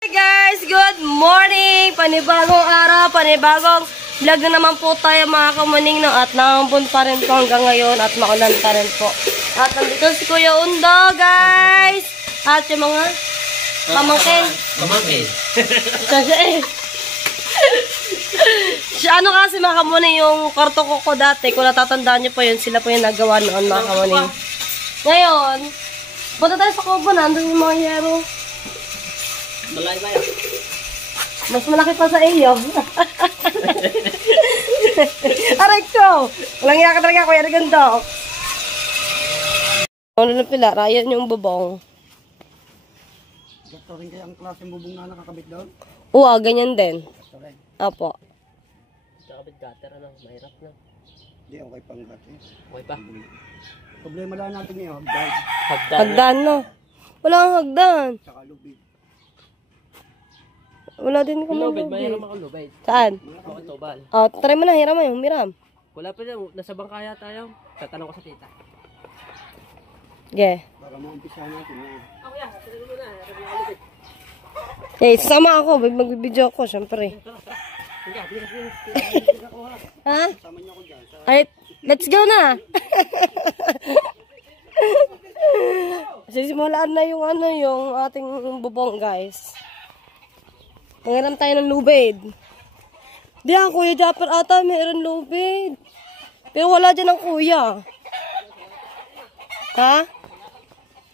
Hey guys, good morning! Panibagong araw, panibagong vlog na naman po tayo mga kamuning, no? At nakambun pa rin po hanggang ngayon at maulan pa rin po. At nandito si Kuya Undo, guys! At yung mga pamangkin. Pamangkin. Siya ano kasi mga kamuning, yung kwarto ko dati, kung natatandaan nyo po yun, sila po yung nagawa noon mga kamuning. Ngayon, punta tayo sa kubo, nandun yung mga yero. Malaki ba yun? Mas malaki pa sa iyo. Aray ko! Walang iya ka talaga, Kuya Rigondo. Ano na pila? Ryan yung bubong. Ito rin kaya ang klaseng bubong na nakakabit doon? Oo, ganyan din. Ito rin. Apo. Nakabit gutter, ano? Mahirap na. Hindi, okay pang gati. Okay pa? Problema lang natin ngayon, hagdan. Hagdan, no? Wala kang hagdan. Tsaka lubid. Wala din kami Lubid, lubid. mahirap ako lubid. Saan? Bakit tubal? Oh, try mo na, hiram mo yung hiram. Wala pa dyan, nasa bangkaya tayo. Tatanong ko sa tita. Okay. Para maumpisa natin yan. Ako yan, sasabihin mo na. Sasabihin ko lubid. Okay, sasama ako. Magbibideo ako, syempre. Ha? Sama niyo ako dyan. Alright, let's go na! Sisimulaan na yung yung ating bubong, guys. Pangiram tayo ng lubid. Di ang Kuya Japper ata meron lubid. Pero wala dyan ang kuya. Ha?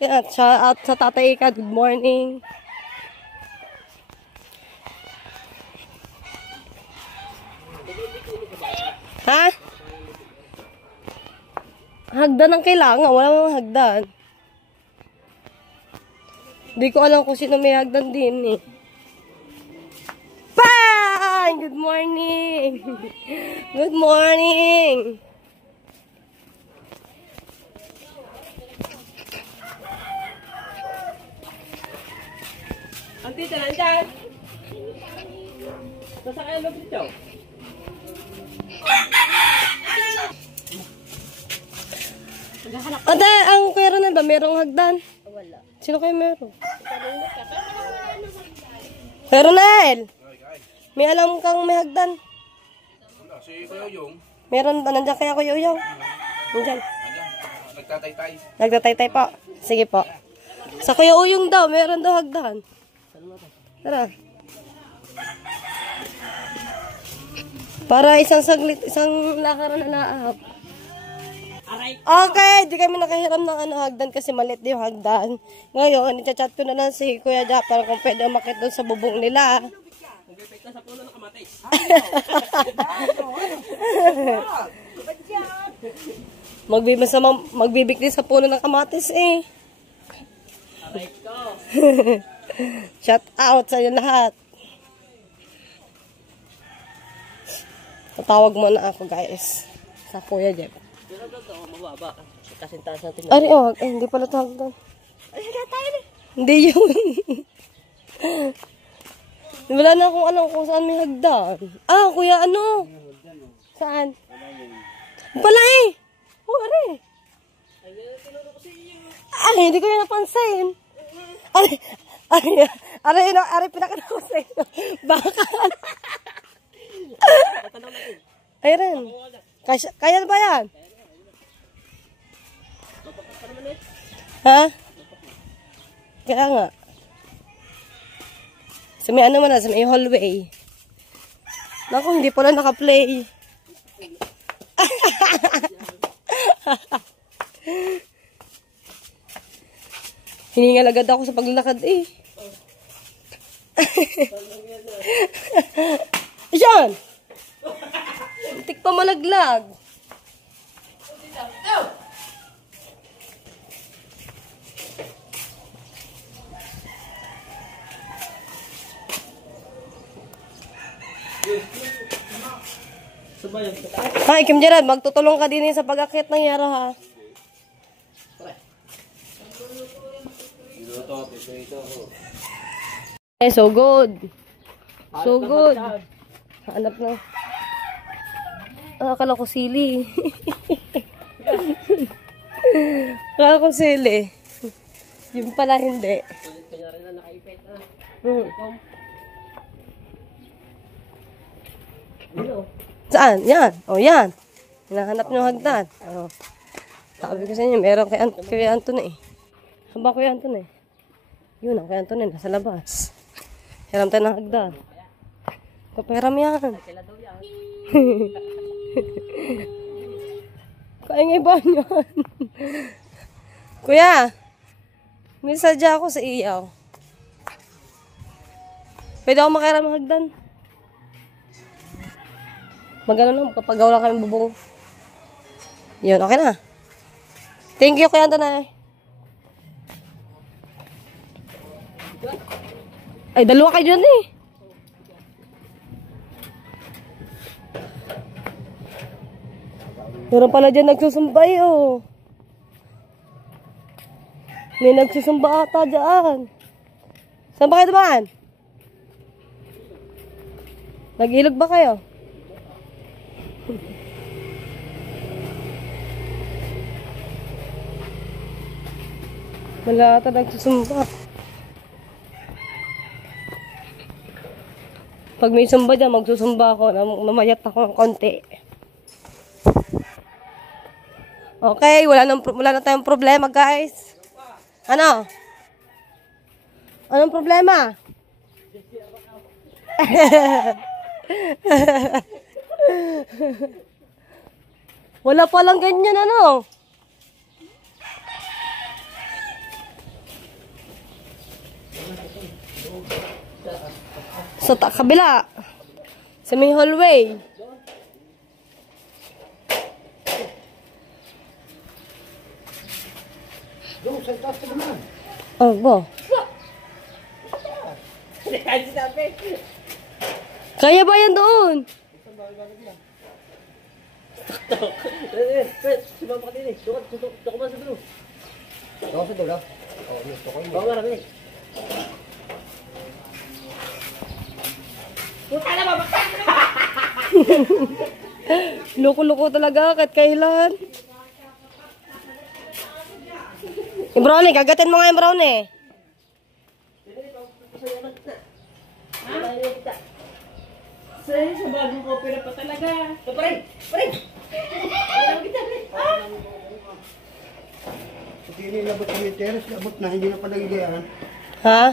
Yan, at sa tatay ka, good morning. Ha? Hagdan ang kailangan. Wala namang hagdan. Hindi ko alam kung sino may hagdan din eh. Bye! Good morning! Good morning! Ang tita, nandyan! Nasa kaya lubid ito? Ate, ang Kuya Ronel ba? Merong hagdan? Wala. Sino kayo meron? Kuya Ronel! May alam kang may hagdan? Wala, si Kuya Yung. Meron ba? Nandiyan kaya Kuya Uyaw? Nandiyan. Nagtatay-tay. Nagtatay-tay po. Sige po. Sa Kuya Uyong daw, meron daw hagdan. Tara. Para isang saglit, isang lakaran na naahap. Okay, di kami nakahiram ng hagdan kasi maliit yung hagdan. Ngayon, i-chat ko na lang si Kuya Japper kung pwede umakit doon sa bubong nila. Nag-effect na sa puno ng kamatis. Magbibigti sa puno ng kamatis eh. Aray ko. Shout out sa inyo lahat. Tatawag mo na ako guys. Sa Kuya Jeff. Pero ito, mababa. Kasi taas natin. Ay, oh, hindi pala tawag doon. Ay, tayo na. Hindi yun. Wala na akong alam kung saan may hagdan. Ah, Kuya, ano? Saan? Wala eh. Oh, are. Ay, hindi ko yung napansin. Are, pinakita ko sa inyo. Baka. Ay, rin. Kaya ba yan? Ha? Kaya nga. Sa may ano man na, sa may hallway. Naku, hindi pala naka-play. Hiningal agad ako sa paglalakad eh. Ayan! Tik pa malaglag. Hi, Kim Gerard, magtutulong ka din sa pag-akit ng yaro ha. Eh, so good. So good. Hanap na. Ah, akala ko sili. Akala ko sili. Yung pala hindi. Kanya rin na nakaipit na. Saan? Yan. O, yan. Hinahanap nyo hagdan. O. Sabi ko sa inyo, meron kay Anton eh. Saan ba kay Anton eh? Yun ang kay Anton eh, nasa labas. Hiram tayo ng hagdan. Kaperam yan. Kaingay ba yan? Kuya, may sadya ako sa iyaw. Pwede ako makiram ng hagdan. Magano na, kapagaw lang kami bubong. Yun, okay na. Thank you, Kuya Antonay. Ay, dalawa kayo dyan eh. Meron pala dyan nagsusumbay oh. May nagsusumba ata dyan. Saan ba kayo dumaan? Nag-ilog ba kayo? Wala ata nagsusumba. Pag may sumba dyan, magsusumba ako. Mamayat ako ng konti. Okay, wala na tayong problema, guys. Ano? Anong problema? Wala palang ganyan, ano? Sa kabila. Sa may hallway. Doon, sa taas ka naman. Oh, bo. Kaya ba yan doon? Doon sa dulo. Oo, gusto ko yun. Loko-loko talaga kahit kailan. Yung brownie, gagatin mo nga yung brownie. Sa bagong kopi na pa talaga. Hindi nilabot yung terrace, labot na, hindi na pala gigayaan. Ha?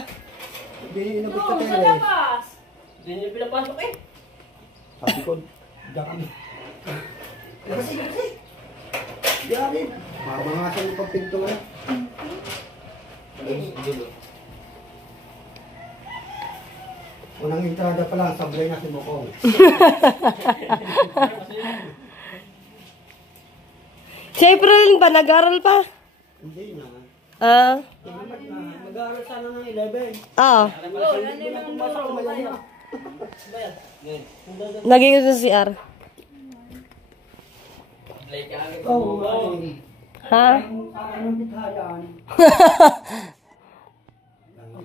Hindi nilabot sa terrace. Hindi niyo pinapasok eh. Sabi ko, dami. Kasi. Dami. Mamangasan yung pagpinto nga. Unang entrada pa lang, sablay na si Mokong. Si April ba? Nag-aral pa? Hindi na. Ah? Mag-aaral sana ng 11. Ah. Naging sa CR. Oo, Ha? anong bithayan?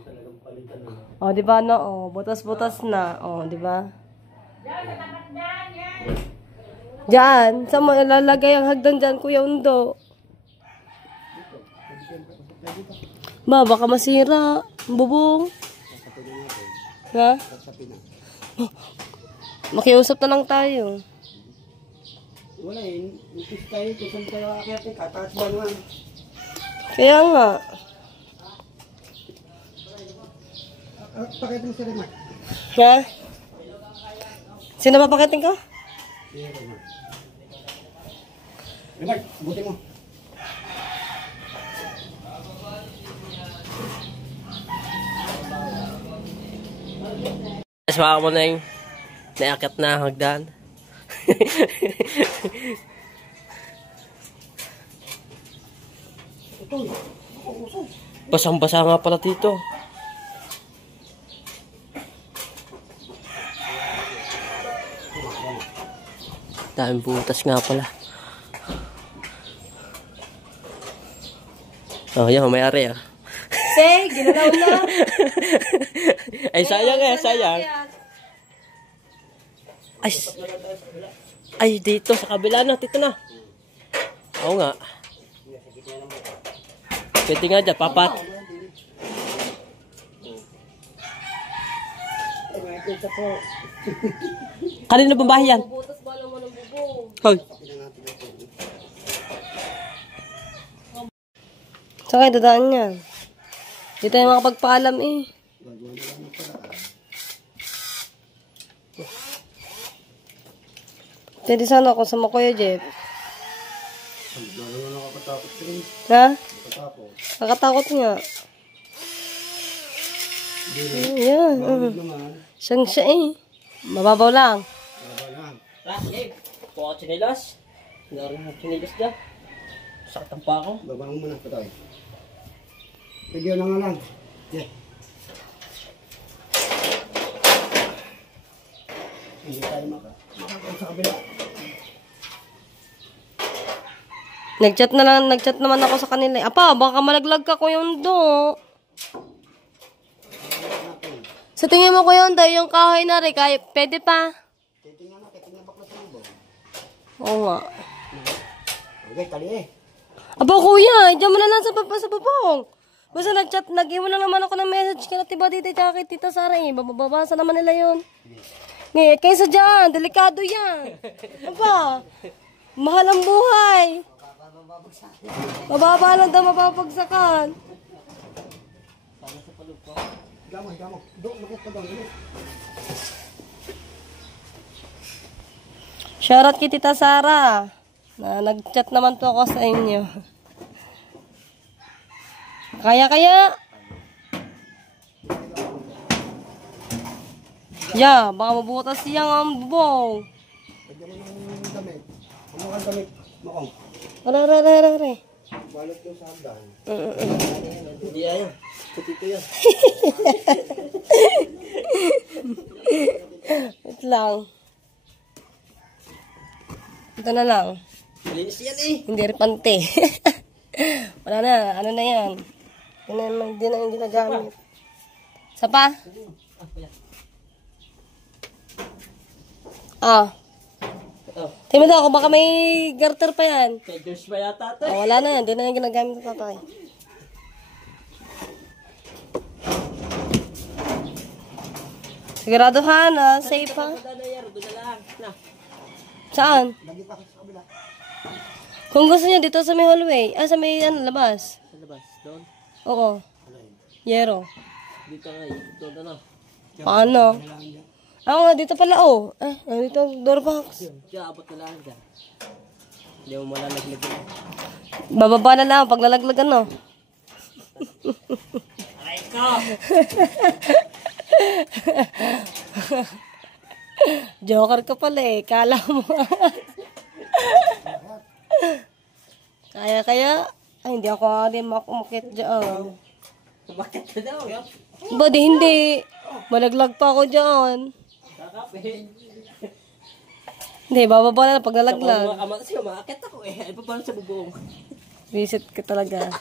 Talagang palitan na. Oh, di ba no? Oh, butas-butas na. Oh, di ba? Diyan, saan mo ilalagay ang hagdan dyan, Kuya Undo? Ba, baka masira. Ang bubong. Ha? Makiusap na lang tayo. Wala eh, itis tayo, kusang tayo akit eh, kataas ba naman? Kaya nga. Pakita mo sa remote. Ha? Sino ba pakitin ka? Remote, buti mo. Aswa mo na yung naakyat na hagdan. Basang-basa nga pala dito. Daming butas nga pala. Oh, yan, may-ari ah. Say, ginalaw na. Ay, sayang eh, sayang. Ay, dito, sa kabila na, dito na. Oo nga. Pwede nga dyan, papat. Ito po. Kanino ba bahay yan? Butas ba naman ang bubong? Hoy. Saan kayo dadaan yan? Dito yung makapagpaalam eh. Pwede sana ako sa Kuya Jeff. Nakakatakot rin. Ha? Nakakatakot. Nakatakot nga. Yan. Naman. Siyang siya eh. Mababaw lang. Wala lang. Sige. Kuha ka chinilas. Naroon mo chinilas dyan. Sakit ang pa ako. Babang mo na patay. Sige na nga lang. Yeah. Hindi tayo makakita sa kabila. Nagchat naman ako sa kanila. Apa, baka malaglag ka ko yung do. Sa tingin mo ko yun, yung kahoy na rin, kaya, pwede pa. Titingnan bakla sa libo. Oo nga. Okay, tali eh. Aba kuya, diyan mo na lang sa babong. Basta nag-iwan na naman ako ng message kaya tiba dito tsaka kay Tita Sara eh. Bababasa naman nila yun. Ngayon, kaysa dyan, delikado yan. Aba, mahal ang buhay. Mababa lang daw mapapagsakan. Gamo. Doon, makita ka doon. Shoutout kay Tita Sara. Na nag-chat naman po ako sa inyo. Kaya. Ya, baka mabutas siyang ang bubong. Pwede mo ng damit. Ano kang damit? Makong. Are. Balot yung sa hagdan. Hindi ayaw. Kutito yan. Wait lang. Ito na lang. Linis yan eh. Hindi repante. Wala na. Ano na yan? Hindi na yung ginagamit. Isa pa? Tingnan mo daw, baka may garter pa yan. Peggers ba yata ito? Wala na yan. Hindi na yung ginagamit ng tatay. Sigurado ha na safe ha? Doon na yan. Doon na lang. Na. Saan? Lagi pa sa kabila. Kung gusto niyo dito sa may hallway. Sa may labas. Sa labas. Doon. Oo. Yero. Dito nga. Doon na. Paano? Ako nga, dito pala dito doorbox. Diyan, abot na lang dyan. Hindi mo malalaglag yun. Bababa na lang pag nalaglag ano. Aray ko! Joker ka pala eh. Kala mo. Kaya. Ay, hindi ako umakit dyan. Bakit ka daw? Ba, hindi. Malaglag pa ako dyan. Kakapin. Hindi, bababa na lang pag Sa nalaglag. mga kamat siya, maakit ako eh. Ay, paano sa bubong? Visit ka talaga.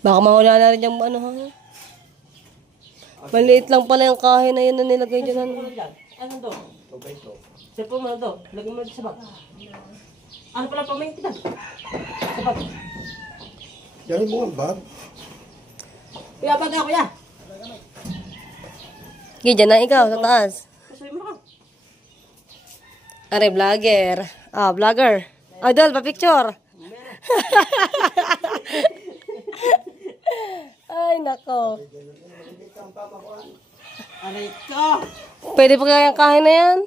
Baka mahula na rin yung ano ha. Maliit lang pala yung kahoy na yun na nilagay dyan. Ano dyan? Ano doon? Tubay to. Cellphone mo na doon. Lagyan mo na sa bag. Ano pala pa may tinag? Sa bag. Dali mo ang bag. Kuya, bag ako kuya. Okay, dyan na ikaw, sa taas. Kasuhin mo ka. Are, vlogger. Vlogger. Idol, pa-picture. Ay, nako. Aray ko! Pwede pa kaya yung kahoy na yan?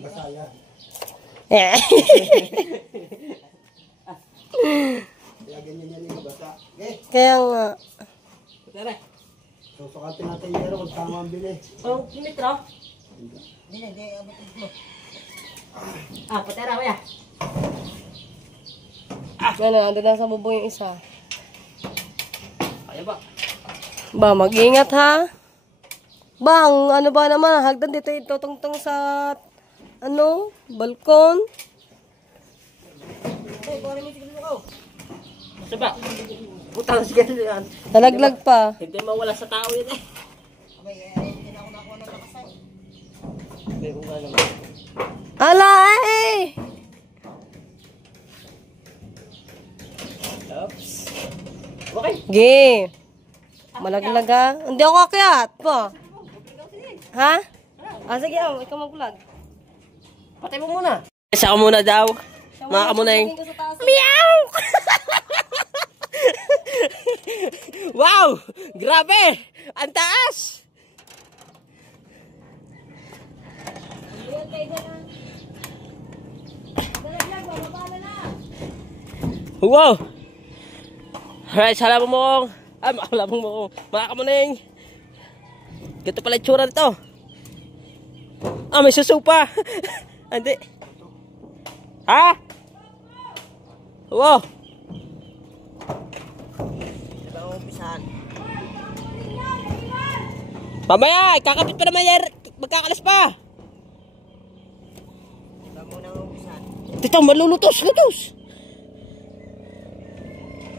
Basaya. Eh. Kaya ganyan yan yung basa. Okay. Kaya nga. Tara. Susukatin natin yero kung tama ang bili. Oh, litro? Hindi. Patera kuya. Ano, ando na sa bubong yung isa. Kaya ba? Ba, mag-ingat ha. Bang, ano ba naman, hagdan dito itutungtong sa, balkon. Sa ba? Putang sige yan. Nalaglag pa. Hindi mawala sa tao yun eh. May kung gano'n. Ala eh! Oops. Okay. Ge. Malaglag ha. Hindi ako akyat po. Ha? Ah, sige, ikaw mag-vlog. Patay mo muna. Isa ka muna daw. Mga kamuneng. Meow! Wow! Grabe! Ang taas! Wow! Alright, salamat mo. Makalabang mo. Mga kamuneng. Ganito pala yung tsura nito. May susupa. Hindi. Ha? Wow! Mamaya, kakapit pa naman yan. Magkakalas pa. Tito, malulutos. Lutos.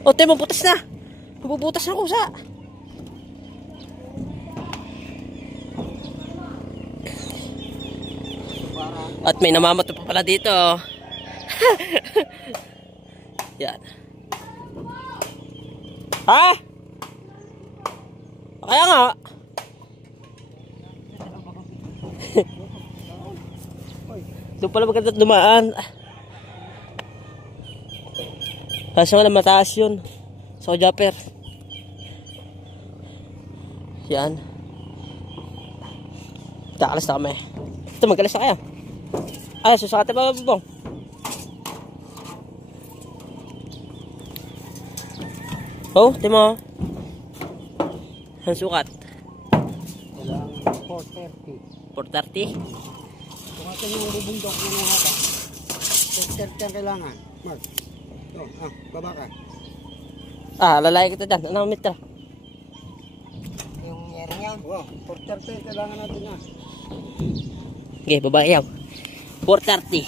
O, tayo, mabutas na. Mabubutas na kusa. At may namamato pa pala dito. Yan. Ha? Kaya nga. Doon pala maganda dumaan. Kaso nga na mataas yun. So, Japper. Yan. Kakalas na kami. Ito, magkalas na kaya. Ay, susakate pa bubong. Oh, timo. Ang sukat. Kailangan 430. 430. Kung atin yung bubundok na ng haka. 430 ang kailangan. Mark. Ito, baba ka. Lalaki kita dyan. Anong meter? Yung yeri niya? Oo, 430 kailangan natin na. Okay, babae yaw. 430.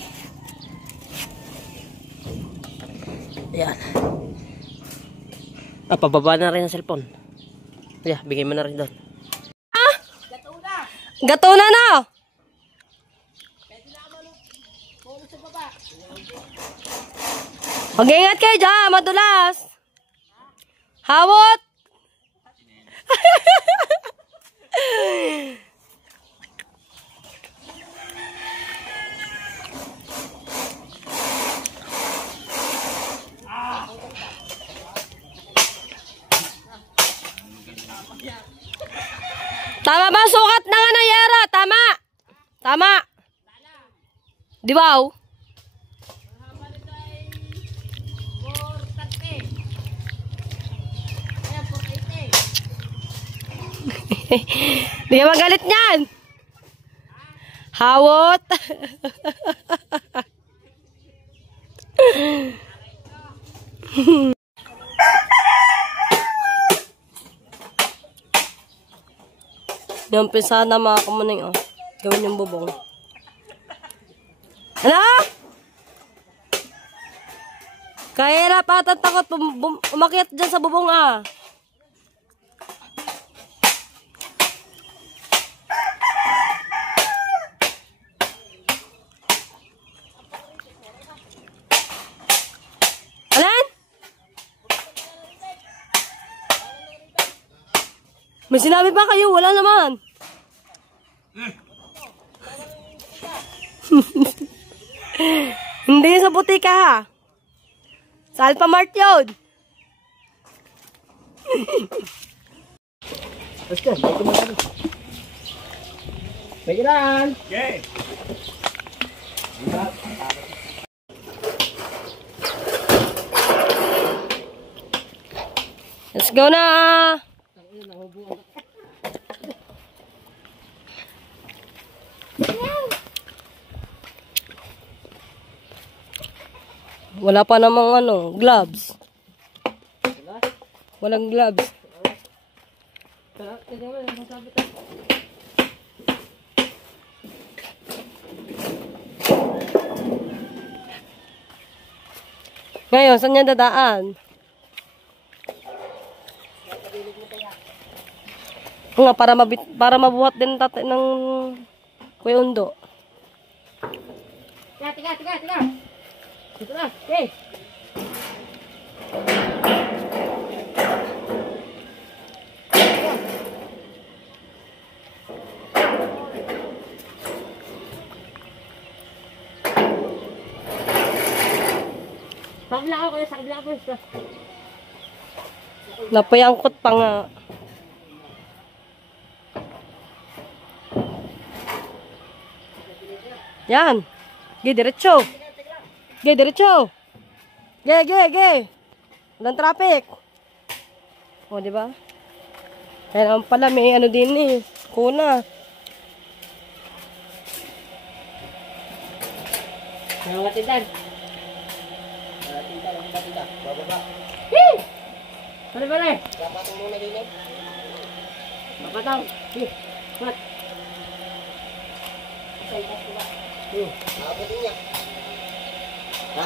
Ayan. Pababa na rin ang cellphone. Yeah, bigay mo na rin doon. Gato na na! Mag-ingat kayo dyan, madulas! Hawot! Tama ba sukat ng ano, Yara? Tama. Tama. Di ba? Di ka magalit niyan. Hawot. Yung pisa na mga kamuning, oh. Gawin yung bubong. Ano? Kahirap at takot umakyat dyan sa bubong, ah. Alan? May sinabi pa kayo, wala naman. Hindi sa butika ha. Sa Alphamart yun. Basta, ito mo natin. Bagiran! Okay. Let's go na. Wala pa namang ano, gloves. Walang gloves. Ngayon, saan niya dadaan? Nga, para mabuhat din tatay ng Kuya Undo. Tiga. Dito na. Okay. kabila ako, kuya. Sa kabila ako. Napayangkot pa nga. Yan. Ge, diretso. Ge, diretso. Ge. Walang traffic. O, di ba? Kaya naman pala, may ano din eh. Kuna. Mga katidan. Tinda. Bababa. Bale. Kapatong muna din eh. Kapatong. Mat.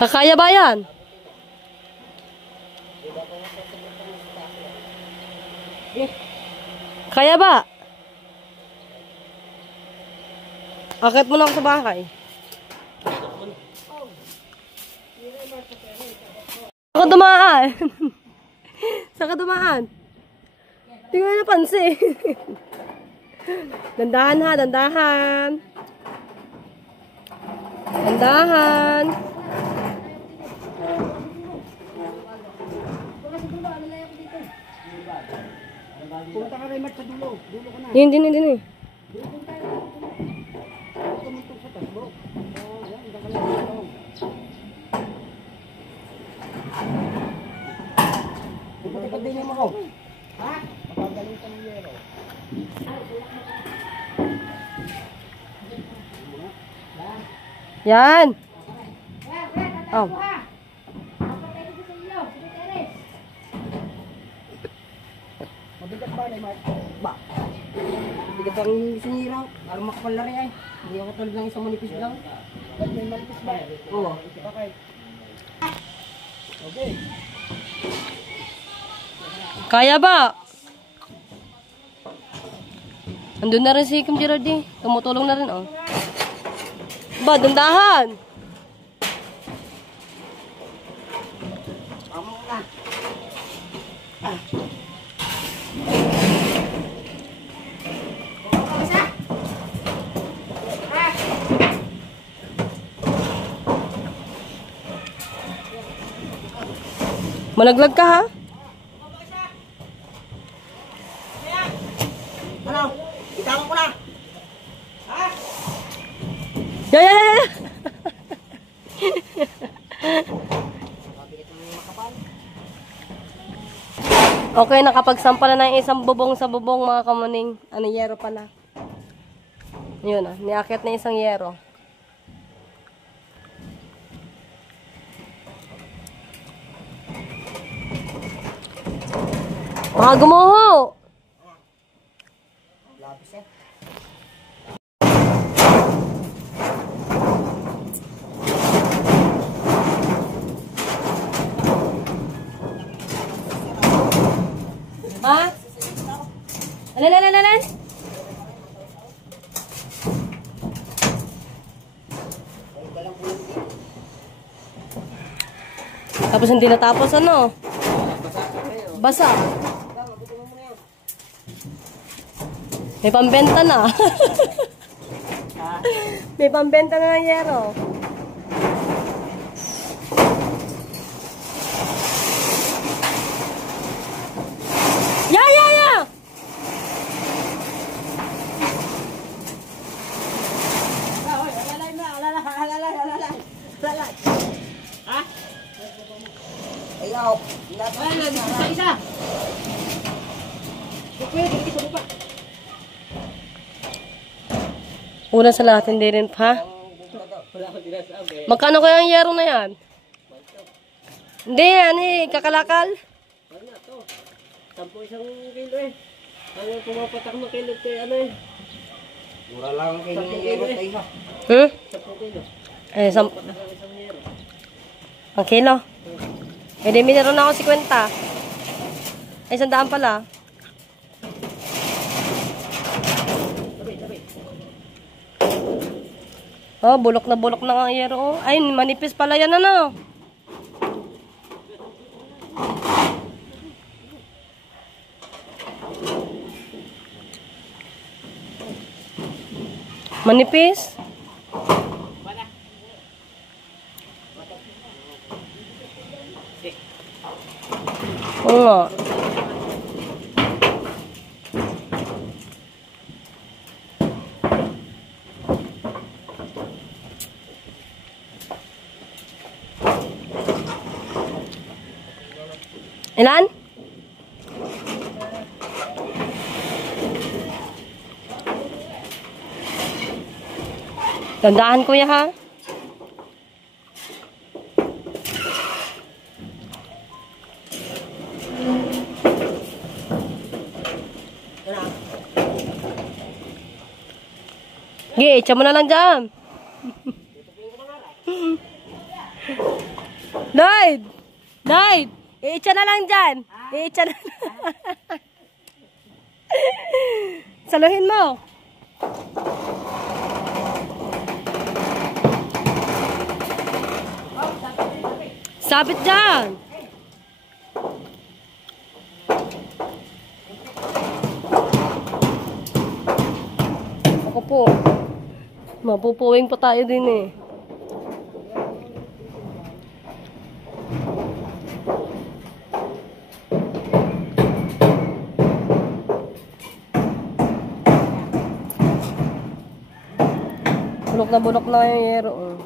Kakaya ba yan? Kaya ba? Akit mo na ako sa bahay. Saka dumaan. Saka dumaan. Tingnan na pansin. Dandahan ha, dandahan. Dandahan. Punta ka rin, Mark, sa dulo. Dulo ka na. Yun din eh. Tumuntok sa tasbo. Yan, daka lang dito. Ipatipad din mo ako. Ha? Papagaling sa niyero. Yan. Oh. Mabigat ba na, Mark? Ba? Mabigat ang sinira. Parang makapal na rin ay. Hindi ako tulad ng isang manipis lang. Ba't may manipis ba? Oo. Okay. Okay. Kaya ba? Andun na rin si Kim Gerard eh. Tumutulong na rin oh. Ba, dandahan. Tama ko na. Malaglag ka ha? Ano? Itawan ko na. Yeah. Okay, nakapagsampa na ng isang bubong sa bubong mga kamuning. Ano, yero pala. Yun ah, niakit na isang yero. Mga gumuho! Labis eh. Ha? Alala. Tapos hindi natapos ano? Basa. May pambenta na. May pambenta na ng yero. Yeah! Alalay. Ha? Ayaw. Isa. Una sa lahat, hindi rin pa. Magkano kaya ang yero na yan? Hindi yan eh, kakalakal. Ano na to? 10 isang kilo eh. Ano pumapatak ng kilo kay ano eh? Mura lang kayo ng yero tayo. 10 kilo. Eh, Patak ng isang yero. ang kilo. Eh, di meron na ako 50. Ay, 100 pala. Oh, bulok na nga ang yero. Oh. Ay, manipis pala yan ano. Manipis. nga. Ilan? Tandaan ko ya ha. Sige, itcha mo na lang dyan. Lloyd! Lloyd! Itcha na lang dyan. Itcha na. Saluhin mo. Sabit dyan. Ako po. Mapupuwing pa tayo din eh. Bulok na yung yero. Oh.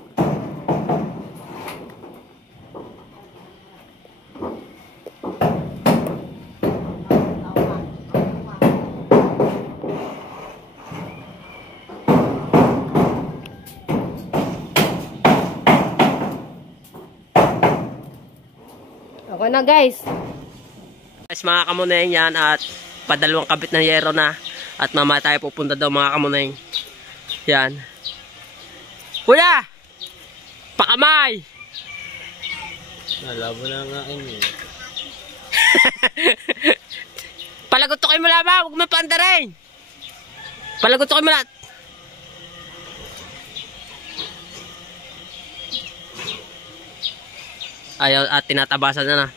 Okay na guys. Guys, mga kamuneng yan at padalawang kabit ng yero na. At mamaya tayo pupunta daw mga kamuneng. Yan. Kuya! Pakamay! Nalabo na nga inyo. Palagutokin mo lang ba? Huwag mo paandarin. Palagutokin mo lang. Ayaw at tinatabasan na na.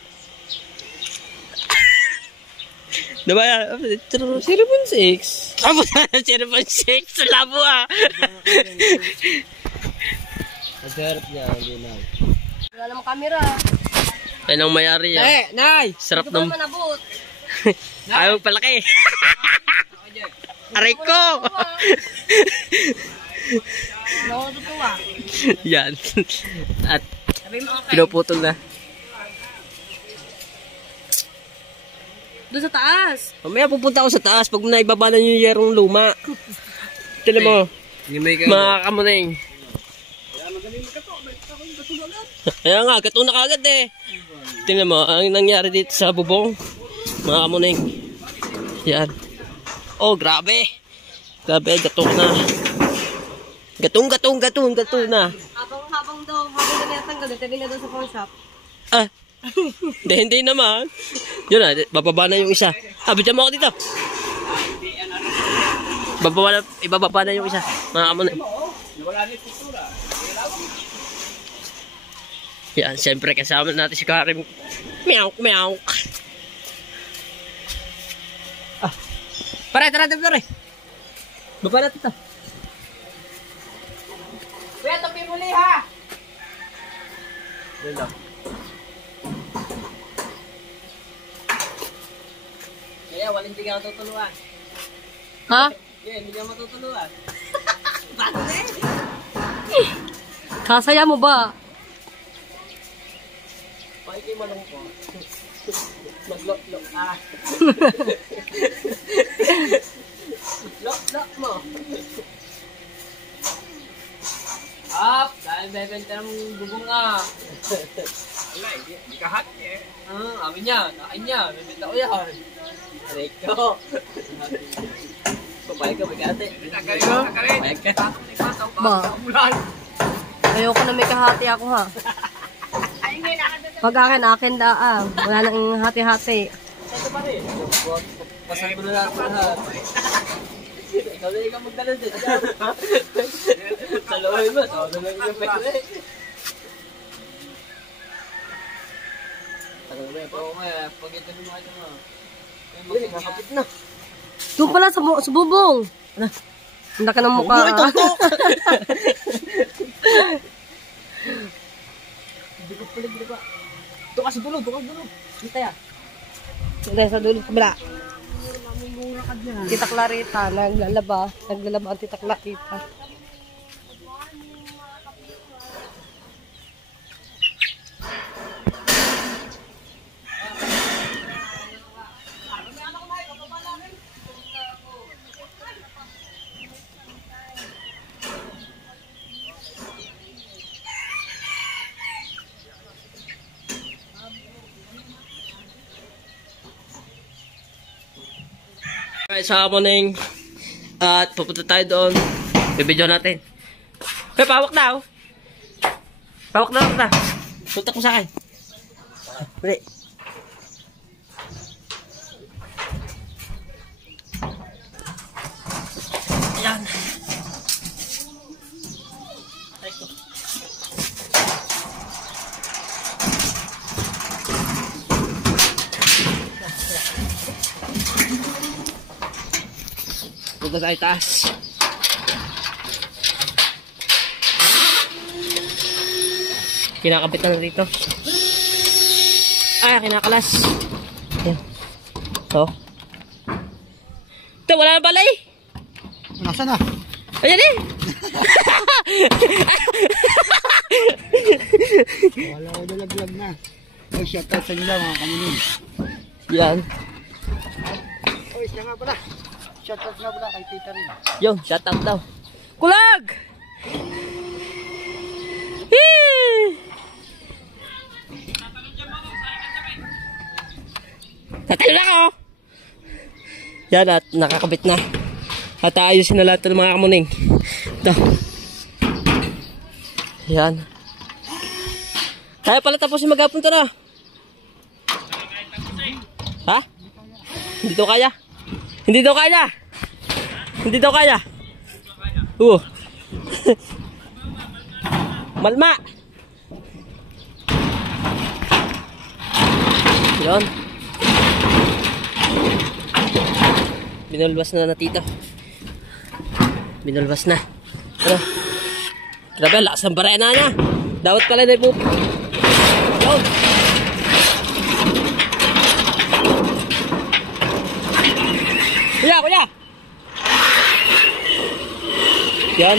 Diba yan? 0.6. Abo na 0.6. Labo ah. Nagharap niya, hindi na. Wala namang camera. Ayun ang mayari yan. Eh, Nay! Sarap Ito ng... ba manabot? Ayaw palaki. Aray ko! Nakatutuwa. Yan. At Sabi mo okay. pinuputol na. Doon sa taas. Mamaya pupunta ako sa taas pag naibaba na yung yerong luma. Tila mo, mga kamuneng. Kaya nga, gato na kagad eh. Tingnan mo, ang nangyari dito sa bubong. Mga kamuneng. Yan. Oh, grabe. Grabe, gato na. Gatong na. Habang na niyatanggal, tabi na doon sa pawn shop. Ah, hindi naman. Yun na, bababa na yung isa. Bigyan mo ako dito. Ibababa na yung isa. Mga kamuneng. Yan, siyempre kasama natin si Karim. Meow, meow. Ah, pare. Baba natin ito. Kuya, tabi muli ha! Yun lang. Kaya, walang hindi ka matutuluan. Ha? Kaya, hindi ka matutuluan. Kasaya mo ba? Pakikay malong po. Maglok-lok ah. Lok-lok mo. Up! Dahil bebenta ng bubong ah. Wala, hindi kahat eh. Amin niya, nakain niya. Bebenta ko yan. Rico. Papayag ka, bigate. Papayag ka. Ba? Ayoko na may kahati ako ha. Pag akin da wala nang hati-hati. Ito pa rin. Pasal ko na lahat. Ikaw na ikaw magdala din. Sa looy mo, sa looy mo yung pwede. Tagal mo yung pao mo eh. Pag ito mo ito mo. Nakakapit na. Doon pala sa bubong. Ang laki ng mukha. Ito. Ito ka sa dulo, ito ka sa dulo. Kita ya. Dahil sa dulo kabila. Tita Clarita, naglalaba ang Tita Clarita. Alright, sa morning. At pupunta tayo doon. Bibidyo natin. Kaya pawak na oh. Pawak na. Tutak mo sa akin. Bili. Ayan. Punta tayo taas. Kinakapit na dito. Kinakalas. Ayan. Oh. Ito, wala na pala eh. Nasaan na? Ayan eh. Wala ko dalaglag na. Ay, shoutout sa inyo mga kamunin. Yan. Oy, siya nga pala. Shoutout nga pala kay Tita rin. Yo, shoutout daw. Kulag! Hee! Tatalo na ako! Yan at nakakabit na. At ayusin na lahat ng mga kamuning. Ito. Yan. Kaya pala tapos mag-apon to na. Ha? Hindi daw kaya? Hindi daw kaya? Hindi daw kaya? Malma! Yun. Binulwas na tito. Binulwas na. Ano? Grabe, lakas ng barena niya. Dapat pala na po. Yun. Kuya! Yan.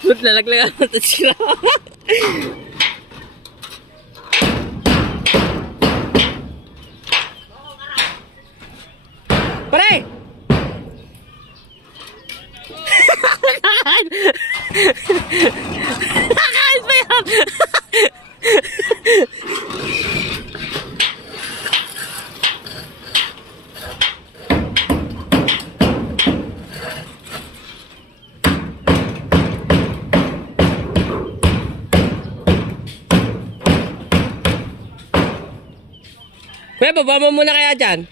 Good, lalaglagan natin sila. Pare! Nakakain pa yan! Kuya, baba mo muna kaya dyan.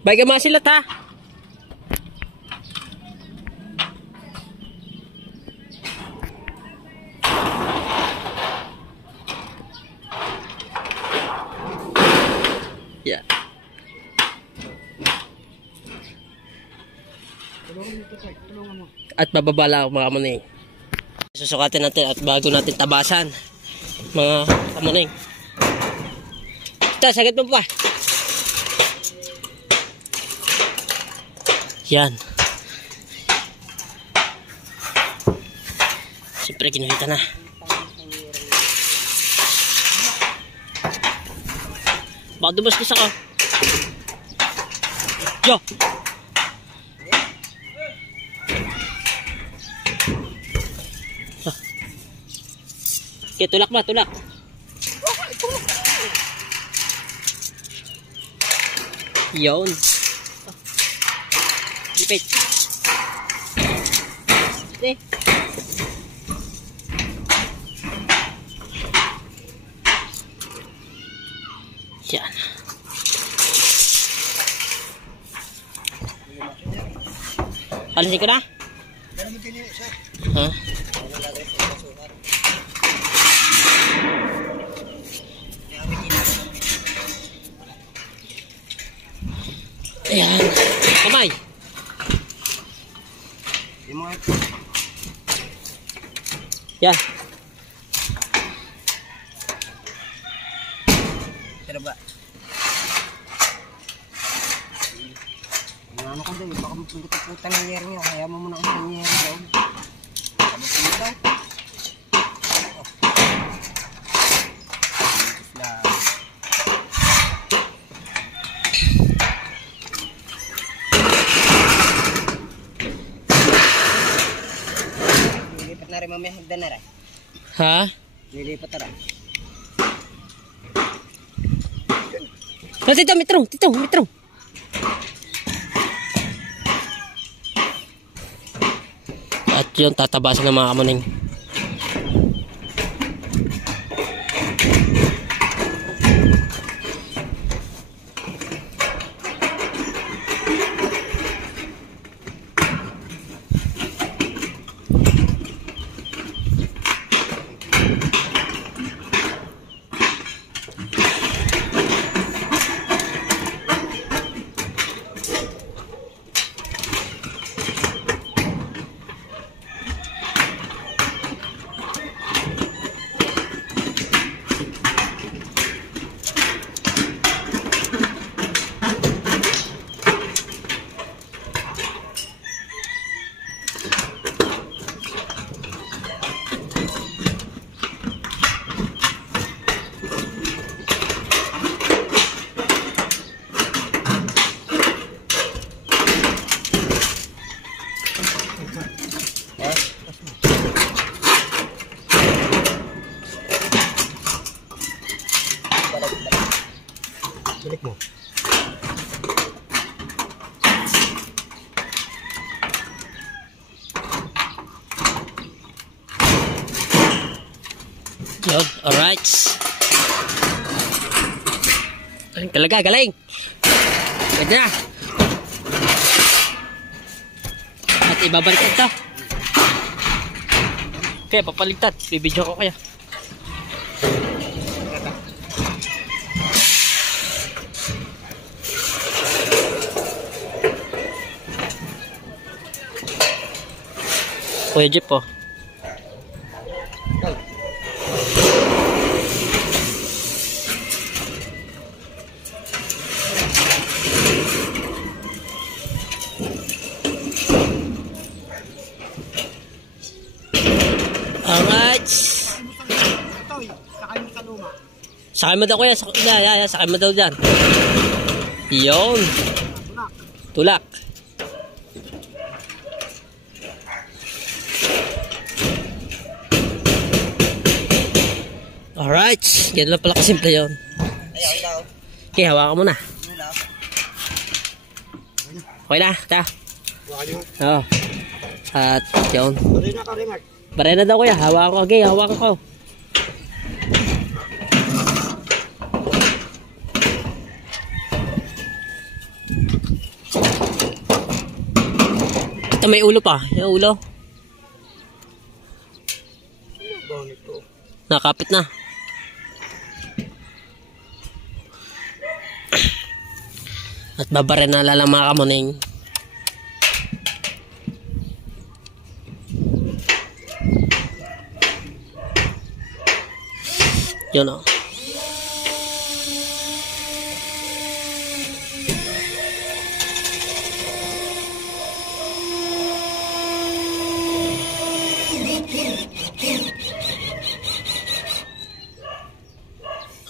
Bagi mga silot ha. Yeah. At bababa lang mga kamuning. Susukatin natin at bago natin tabasan mga kamuning. Ito, sagad mo pa. Yan. Siyempre, ginuhita na. Baka dumastos ako. Yo! Okay, tulak ba? Tulak. Yun. Lipit. Eh. Yan. Alisin ko na? Ha? Ayan. Kamay. Yan. ba? Ano ko doon, baka magpagkutang ng yero nyo, kaya mo muna kasi ng yero daw. Tapos mo daw. Lilipat na rin mamaya, hagdan na rin. Ha? Lilipat na rin. Oh, tito, metro. At yun, tatabasan ng mga kamuning. Balik mo. Yun, alright. Galing talaga, galing. Pwede na. At ibabalik ito. Kaya papaligtad. Bibidyo ko kaya. Kuya Jeep po. Alright. Sakay mo daw kuya. Sakay mo daw dyan. Yun. Tulak. Alright. Ganun lang pala kasimple yun. Okay, hawakan mo na. Okay na. Ta. Oo. At yun. Barena daw kuya. Hawakan ko. Okay, hawakan ko. Ito may ulo pa. Yung ulo. Nakapit na. At babarena na lang mga kamuning. Yun o.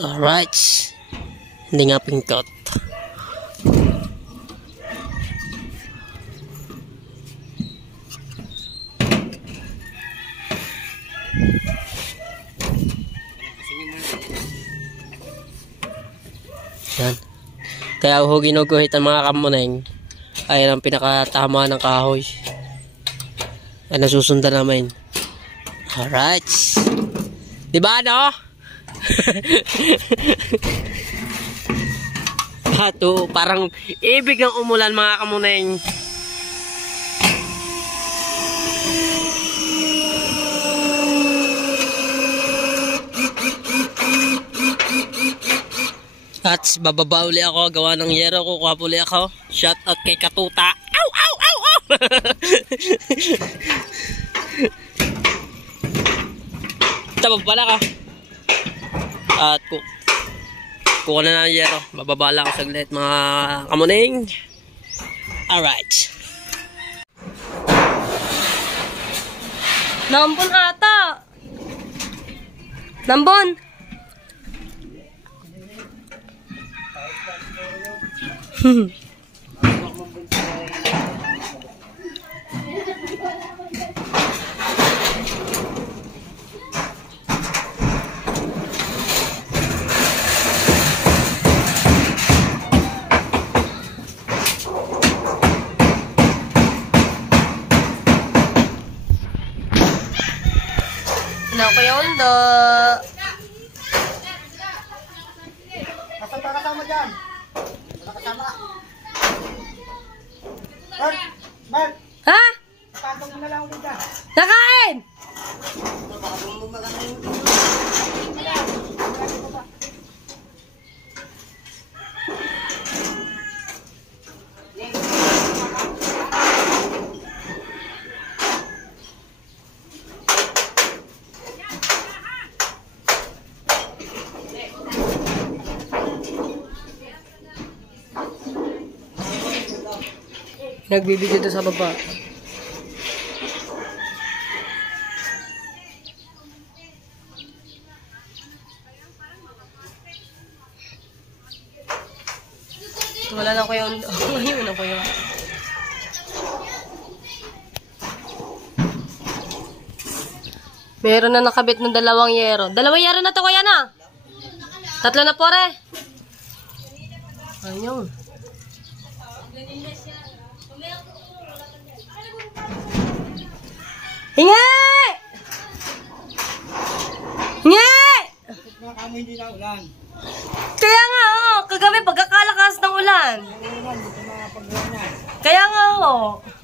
Alright. Hindi nga pingkot. Yan. Kaya ho ginuguhit ang mga kamuneng ay ang pinakatama ng kahoy ay nasusundan namin. Alright. Diba no? Pato, parang ibig ang umulan mga kamuneng. At bababa uli ako, gawa ng yero ko, kuha uli ako. Shout out kay Katuta. Ow, ow, ow, ow! Tabab pala ka. At Kuha na ng yero. Bababa lang ako saglit mga kamuning. Alright. Nambon ata. Nambon. Ano ko yung do? Nasaan ka kasama dyan? Wala kasama. Bert! Bert! Ha? Patong mo na lang ulit dyan. Nakain! Nagbibigay doon sa baba. Wala na ko yung... Ayun na ko yung... Meron na nakabit ng 2 yero. 2 yero na to kuya na. 3 na pore. Ayun. Hingi! Hingi! Mga kamo hindi na ulan. Kaya nga, kagabi pagkakalakas ng ulan. Oo naman, dito mga pagbuhan na. Kaya nga,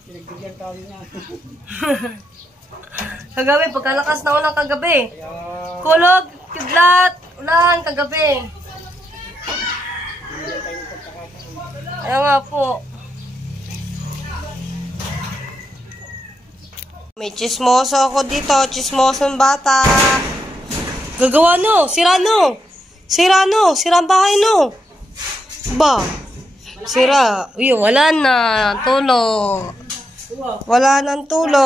Pinagbigyan tayo na. Kagabi, pagkalakas ng ulan kagabi. Kaya... Kulog, kidlat, ulan kagabi. Kaya nga po. May chismoso ako dito, chismosong bata. Gagawa no, sira no. Sira no, sira ang bahay no. Ba, sira. Uy, wala na, tulo. Wala nang tulo.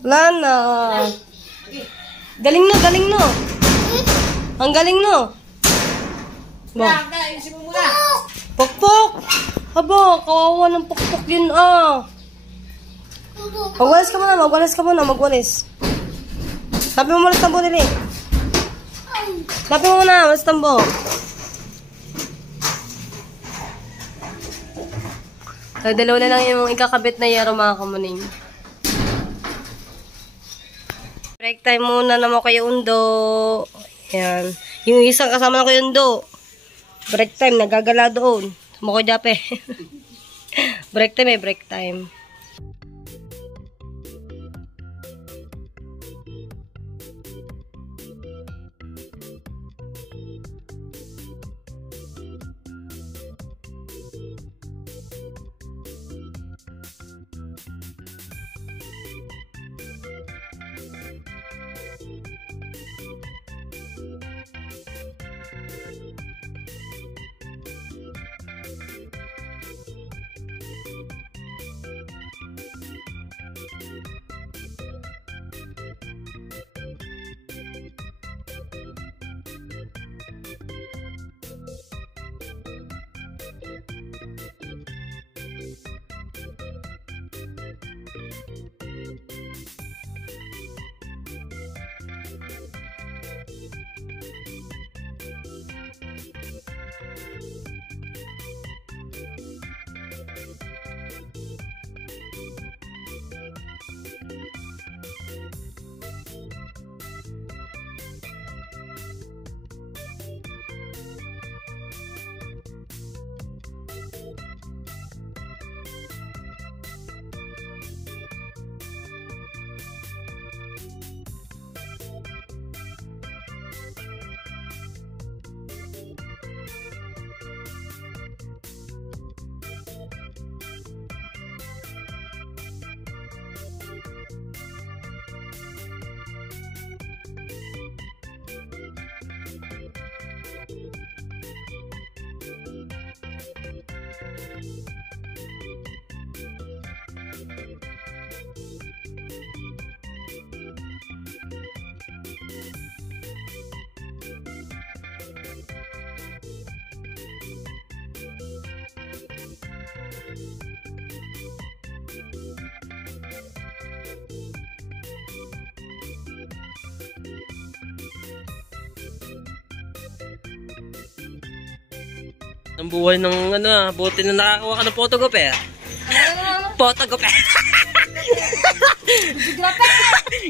Wala na. Galing no, galing no. Ang galing no. Ba. Pokpok. Aba, kawawa ng pokpok yun ah. Magwalis ka muna, magwalis ka muna, magwalis. Sabi mo muna tambo nila eh. Sabi mo muna, mas tambo. Ay, 2 na lang yung ikakabit na yero mga kamuning. Break time muna naman kayo undo. Ayan. Yung isang kasama na kayo undo. Break time, nagagala doon. Moko jape. Break time eh, break time. Ang buhay ng ano, buti na nakakuha ka ng photographer. Photographer.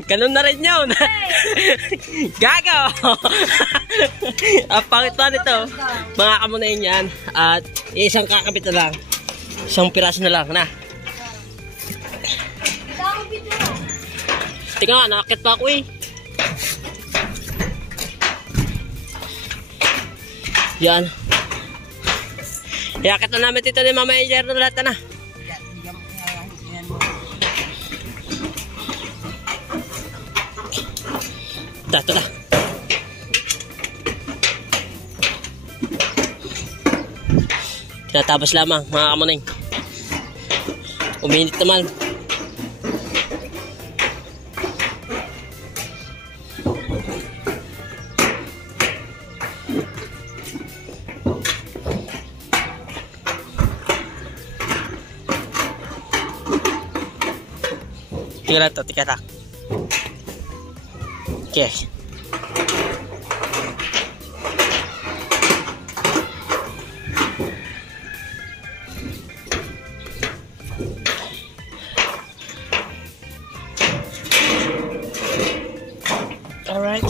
Ganun na rin yun. Gago. Ang pangit pa nito. Mga kamunain yan. At isang kakabit na lang. Isang piraso na lang na. Tika nga, nakakit pa ako eh. Yan. Iakit na namin dito ni Mama Engineer na lahat na. Ito na. Tinatapos lamang mga kamuning. Uminit naman. Tika ta. Okay. All right.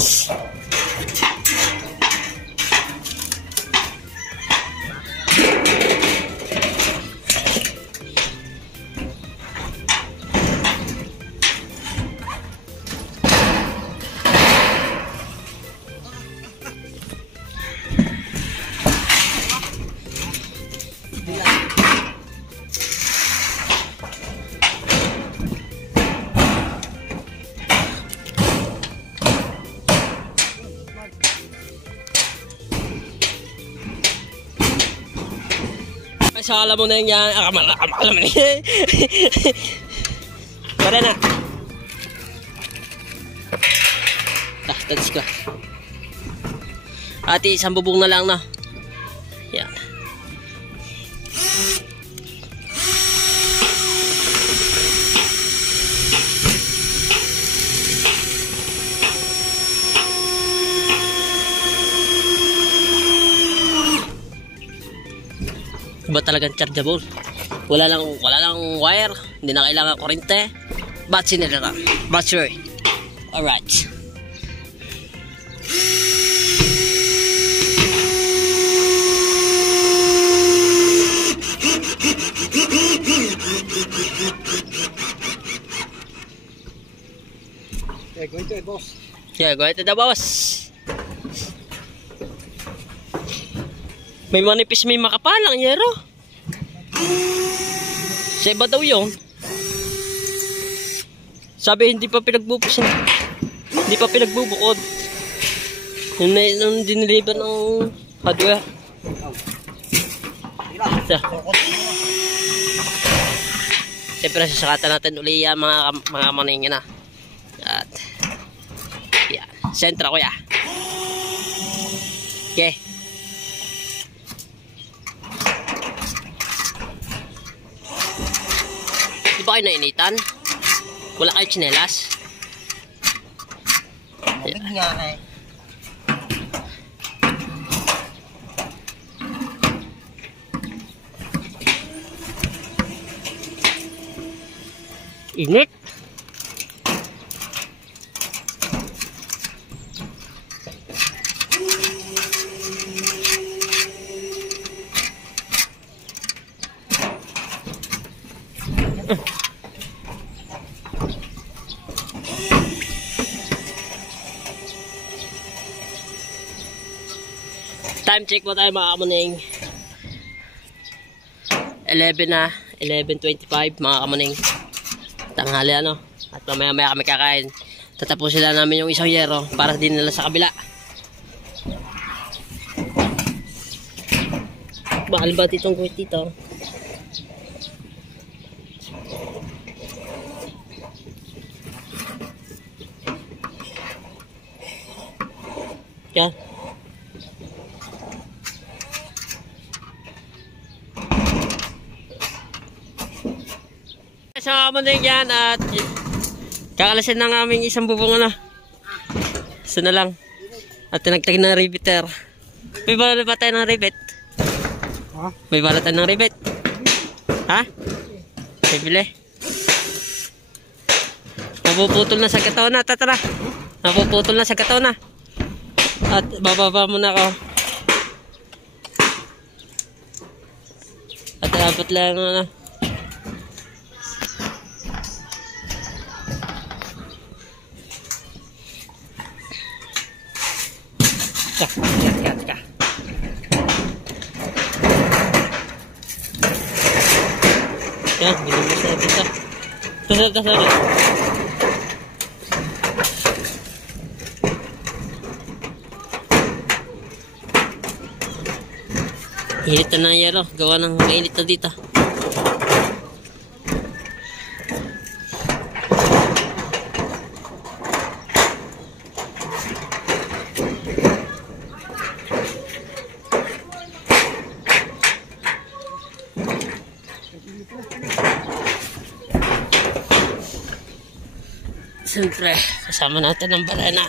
Sa alam mo na yan, alam na yan. Para na. Tads ka. Ate, isang bubong na lang na. Yan. Iba talagang chargeable. Wala lang wire, hindi na kailangan kuryente. Battery na lang. Battery. Alright. Yeah, go into it, boss. Yeah, go ahead the boss. May manipis, may makapalang yero. Sa iba daw yun. Sabi hindi pa pinagbubukod. Hindi pa pinagbubukod. Yung diniliver ng hardware. Siyempre sasakatan natin uli yan mga maningin na. At yan. Sentra ko ya. Okay. Di ba kayo nainitan? Wala kayo tsinelas? Big nga eh. Init. Time check mo tayo mga kamuning. 11 na, 11:25 mga kamuning. Tanghali ano. At mamaya kami kakain. Tatapusin lang namin yung isang yero para din nila sa kabila. Mahal ba itong kuwit dito? Yan. Sa kamuning yan at kakalasin na ng aming isang bubong na. Isa na lang. At tinagtag ng riveter. May ba tayo ng rivet? May balatan ng rivet. Ha? Bibili. Napuputol na sa katawan na. Tara. Napuputol na sa katawan na. At bababa muna ako. At dapat lang ano. Teka. Yan, binibos na dito. Sorry. Init na ng yelo. Gawa ng mainit na dito. Siyempre, kasama natin ang balena.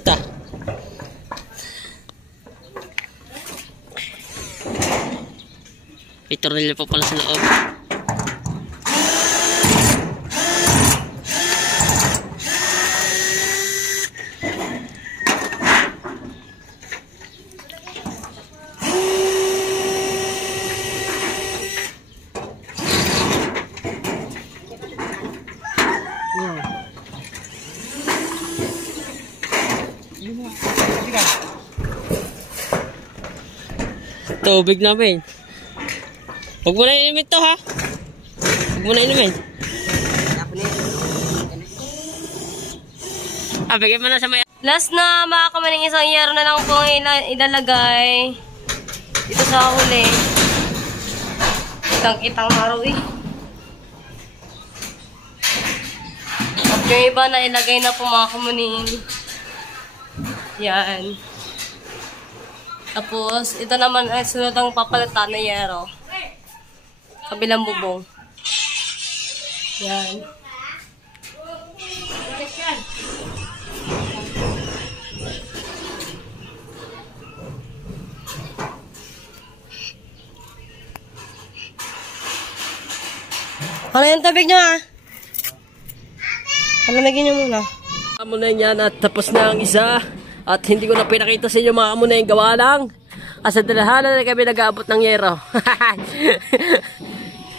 Ito. May tornilyo pa pala sa loob. Tubig namin. Huwag mo na inumin to ha. Huwag mo na inumin. Bigyan mo na sa may... Last na mga kamaning isang yero na lang po ilalagay dito sa huli. Kitang araw eh. At yung iba na ilagay na po mga kamaning. Yan. Tapos, ito naman ay sunod ang papalitan na yero. Kabilang bubong. Yan. Ano yung tubig nyo ha? Palamigin nyo muna. Amunayin yan at tapos na ang isa. At hindi ko na pinakita sa inyo mga amunayin gawa lang. Asa dalahanan na kami nag-aabot ng yero.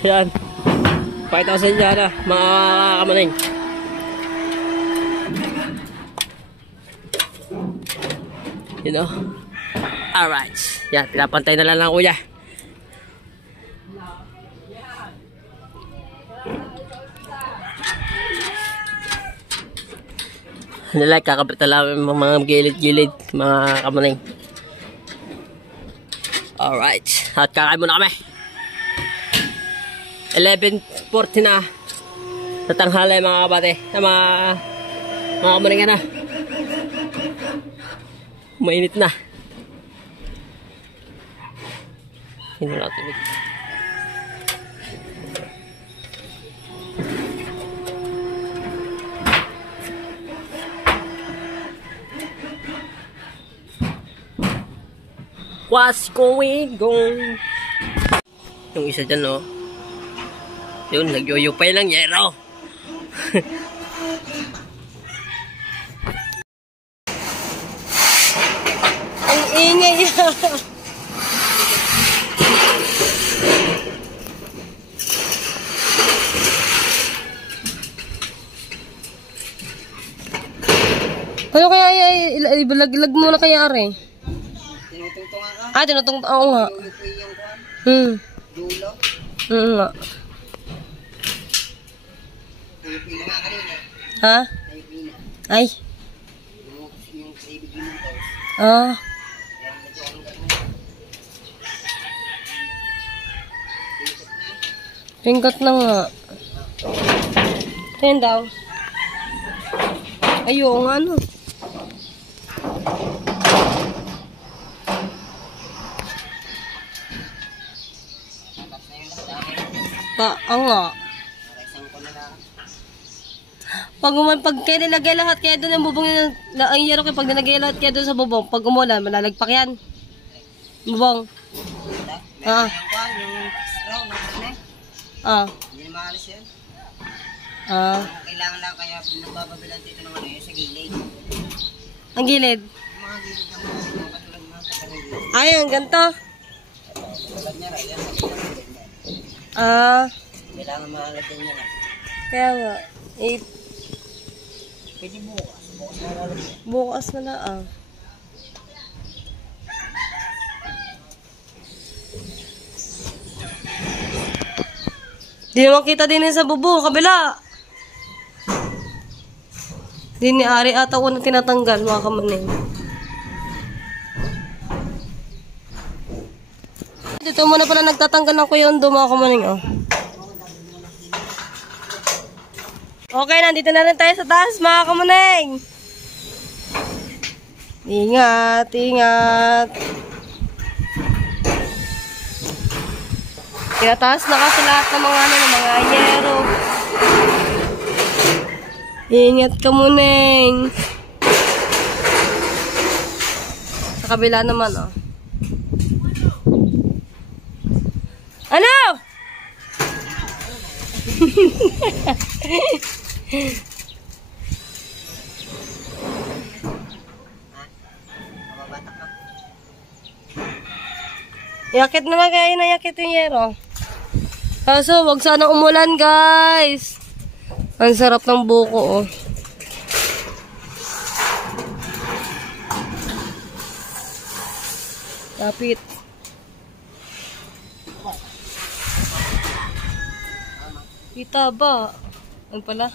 Yan. Pakita ko sa inyo na mga amunayin. You know? Alright. Yan, pinapantay na lang kuya. Nilike, kakabit na lang mga gilid-gilid, mga kamuning. Alright. At kakain muna kami. 11:40 na. Tatanghalay mga kabate. Mga kamuning na. Mainit na. Hindi na natin. What's going on? Yung isa dyan, oh. Yun, nagyoyupay lang, yero. Ang ingay yan. Ano kaya ilag muna kaya are? Tinutong oo nga. Dulo. Nga. Ha? Ay. Ah. Ringkat na nga. Ayan daw. Ayun nga ano. Nga. Pag kaya nilagay lahat kaya doon ang bubong ang yero kaya pag nilagay lahat kaya doon sa bubong pag umulan malalagpak yan bubong Ah. Yung straw na karne, Ah. hindi na maalis yan. Ah. Kailangan lang kaya nabababilan dito ng ano yun sa gilid. Ang gilid. Yung mga gilid ng mga katulad mga sa kanil. Ay, ang ganito. Tulad niya rin, yan. Ah. Kailangan maalis din yan. Kaya nga. Eh, Pwede bukas. Bukas na maalis yan. bukas na lang ah. Di naman kita din sa bubong, kabila. Di ni Ari ata unang tinatanggal, mga kamaning. Dito muna pala nagtatanggal ng Kuya Ondo, mga kamaning, oh. Okay, nandito na rin tayo sa taas, mga kamaning. Ingat, ingat. Tinataas na kasi lahat ng mga ano, ng mga anyero. Ingat ka muneng. Sa kabila naman, oh. Ano? Mababatak ka. Yakit naman kaya inayakit yung yero. Kaso, wag sana umulan, guys. Ang sarap ng buko, oh. Kapit. Kita ba? Ano pala?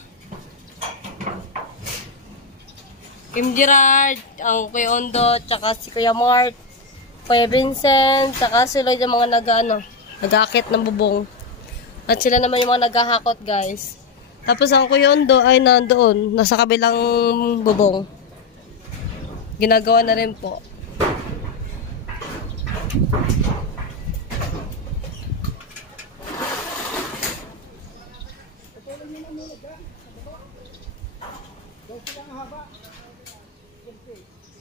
Kim Gerard, ang Kuya Ondo, tsaka si Kuya Mark, Kuya Vincent, tsaka sila yung mga nag-aakit ng bubong. At sila naman yung mga naghahakot, guys. Tapos ang Kuya Ondo ay nandoon, nasa kabilang bubong. Ginagawa na rin po.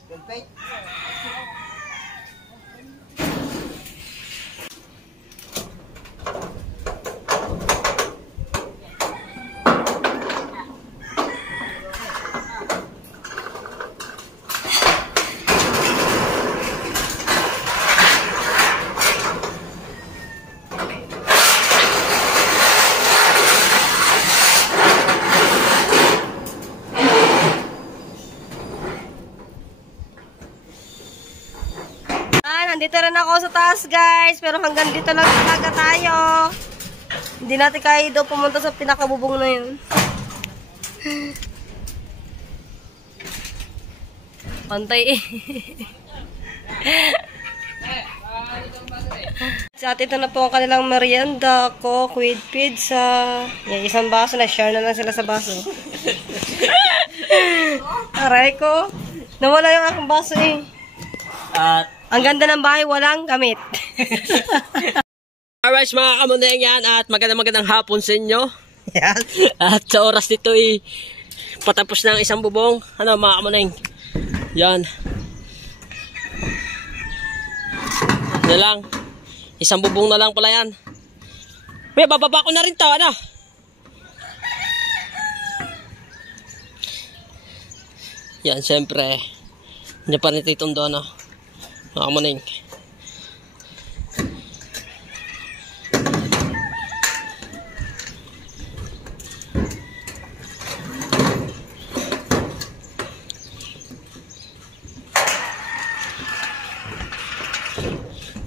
Good faith. Nandito rin ako sa taas, guys. Pero hanggang dito lang talaga tayo. Hindi natin kaya daw pumunta sa pinakabubong na yun. Pantay eh. At ito na po ang kanilang merienda. Coke with pizza. Yan, isang baso na. Share na lang sila sa baso. Aray ko. Nawala yung aking baso eh. At Ang ganda ng bahay, walang gamit. alright mga kamuneng yan at magandang hapon sa inyo. Yan. At sa oras nito patapos na ang isang bubong. Ano mga kamuneng? Yan. Yan lang. Isang bubong na lang pala yan. May bababa ko na rin to. Ano? Yan syempre. Hindi pa rin titong doon. Mga kamuneng.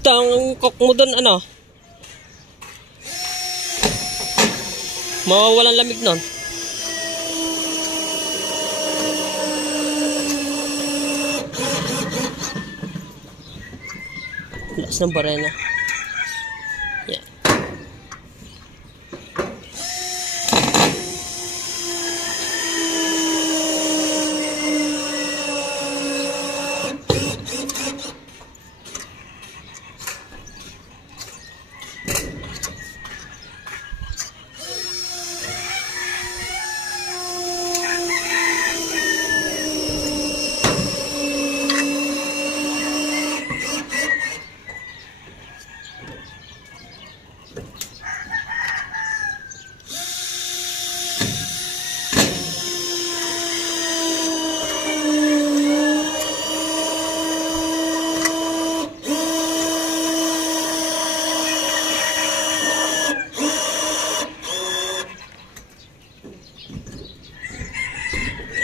Ang cook mo doon, ano? Mawawalan lamig nun. Lakas ng barena. Yeah.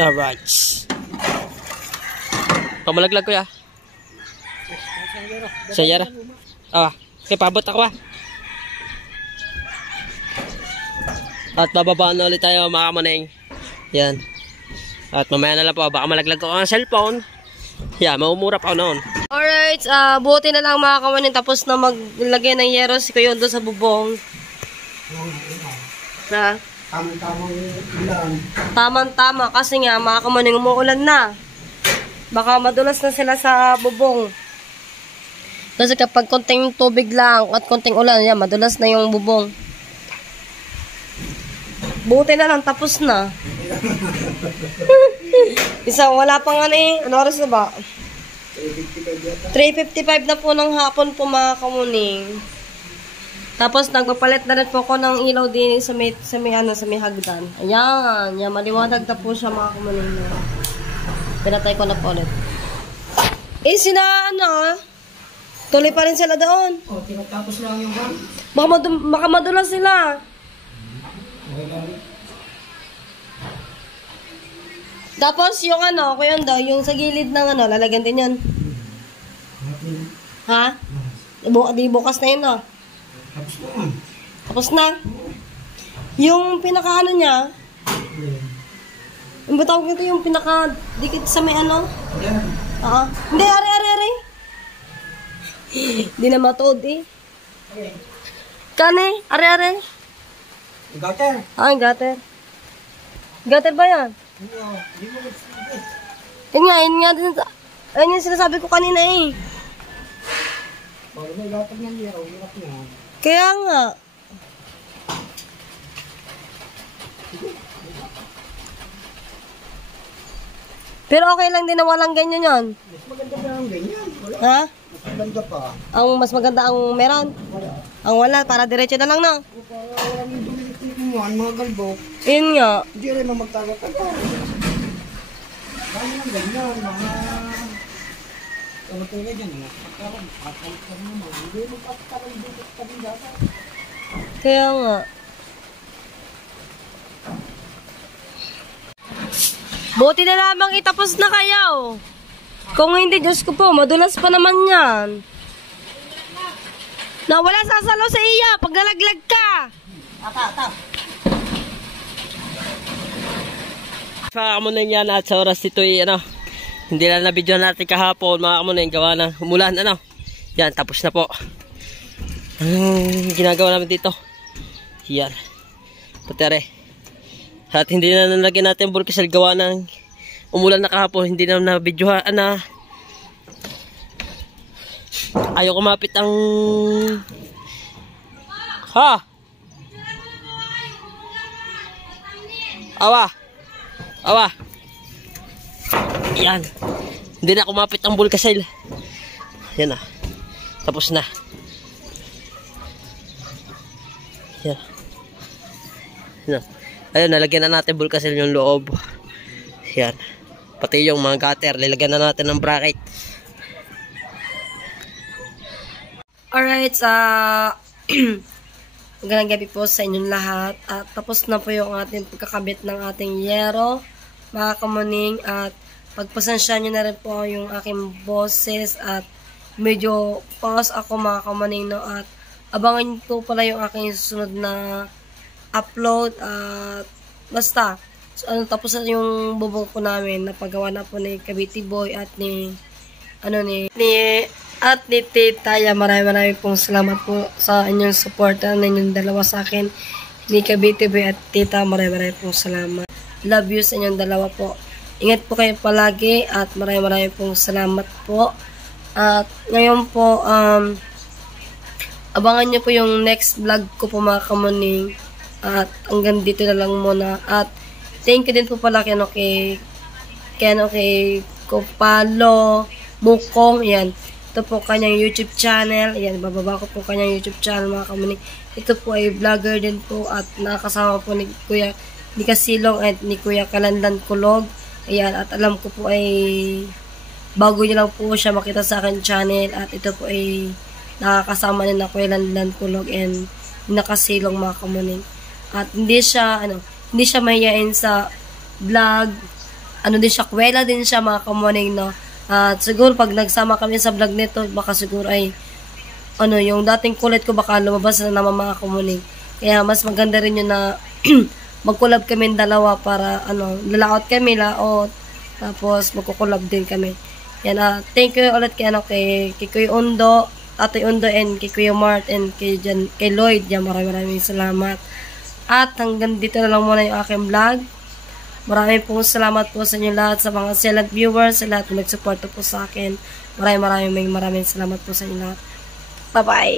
Alright. Pamalaglag ko ya. Sa yara. Okay, pabot ako At bababa na ulit tayo mga kamuneng. Yan. At mamaya na lang po, baka malaglag ko ang cellphone. Yeah, maumura pa ako noon. Alright, buti na lang mga kamuning tapos na maglagay ng yero si Kuya Undo sa bubong. Ha? Tamang-tamang ulan. Tamang-tama kasi nga mga kamuning umuulan na. Baka madulas na sila sa bubong. Kasi kapag konting tubig lang at konting ulan, yan, madulas na yung bubong. Buti na lang, tapos na. Wala pang ano oras na ba? 3:55 na po ng hapon po mga kamuning. Tapos nagpapalit na rin po ako ng ilaw din sa may hagdan. Ayan, yan, maliwanag na po siya mga kamuning. Pinatay ko na po ulit. Tuloy pa rin sila doon. Tinatapos lang yung van. Baka madulas sila. Tapos yung Kuya Undo, yung sa gilid ng lalagyan din yan. Ha? Di bukas na yun Tapos na. Yung pinaka niya, yung batawag nito yung pinaka dikit sa may Hindi, ari. Hindi na matuod Kane, ari. Gutter. Gutter. Gutter ba yan? Yun nga din. Ayun yung sinasabi ko kanina Pag may gutter niyan, hirap niya. Kaya nga. Pero okay lang din na walang ganyan yan. Mas maganda na ang ganyan. Ha? Mas maganda pa. Ang mas maganda ang meron? Ang wala, para diretso na lang na. Para walang yung dumilit mga galbok. Yun nga. Hindi rin na magtagal-tagal. Dami ng ganyan, mga... Tulad yan, magkaroon. At naman. Hindi magkakaroon dito sa kabindata. Kaya nga. Buti na lamang itapos na kayo. Kung hindi, Diyos ko po, madulas pa naman yan. Wala sasalo sa iya pag nalaglag ka. Mga kamuneng yan at sa oras ito hindi na na-video natin kahapon mga kamuneng gawa ng umulan yan tapos na po ang ginagawa namin dito yan patere at hindi na nalagyan natin bulkasal gawa ng umulan na kahapon hindi na na-videohan ayaw kumapit ang awa yan hindi na kumapit ang bulkasal yan tapos na yan ayun nalagyan na natin bulkasal yung loob yan pati yung mga gutter lalagyan na natin ng bracket. Alright, magandang gabi po sa inyong lahat. At tapos na po yung ating pagkakabit ng ating yero, mga kamuning. At pagpasensya nyo na rin po yung aking boses. At medyo pause ako mga kamuning. At abangan nyo po pala yung aking susunod na upload. At basta, tapos na yung bubong po namin. Napagawa na po ni Cavite Boy at ni Titaya. Maraming pong salamat po sa inyong suporta na inyong dalawa sa akin ni Cavite Boy at Tita. Maraming pong salamat. Love you sa inyong dalawa po. Ingat po kayo palagi at maraming pong salamat po. At ngayon po abangan nyo po yung next vlog ko po mga kamuning. At hanggang dito na lang muna. At thank you din po pala kay Kopalo Bukong. Yan. Ito po kanyang YouTube channel. Ayan, bababa ko po kanyang YouTube channel mga kamuning. Ito po ay vlogger din po at nakasama po ni Kuya Kasilong at ni Kuya Kalandan Kulog. Ayan, at alam ko po ay bago niyo lang po siya makita sa akin channel at ito po ay nakakasama din na Kuya Kalandan Kulog and Nakasilong mga kamuning. At hindi siya mahiyain sa vlog ano din siya, kwela din siya mga kamuning, no? At siguro pag nagsama kami sa vlog nito, baka siguro ay ano, yung dating kulit ko baka lumabas na naman mga kamuning. Kaya mas maganda rin yun na mag-collab kami dalawa para ano, lalaot kami, laot. Tapos magkukulab din kami. Yan, thank you ulit kay, ano, kay Kuya Undo, Ate Undo, and kay Kuya Mart, and kay Lloyd. Yan, maraming salamat. At hanggang dito na lang muna yung aking vlog. Maraming pong salamat po sa inyo lahat, sa mga silent viewers, sa lahat na nagsuporta po sa akin. Maraming salamat po sa inyo lahat. Bye-bye!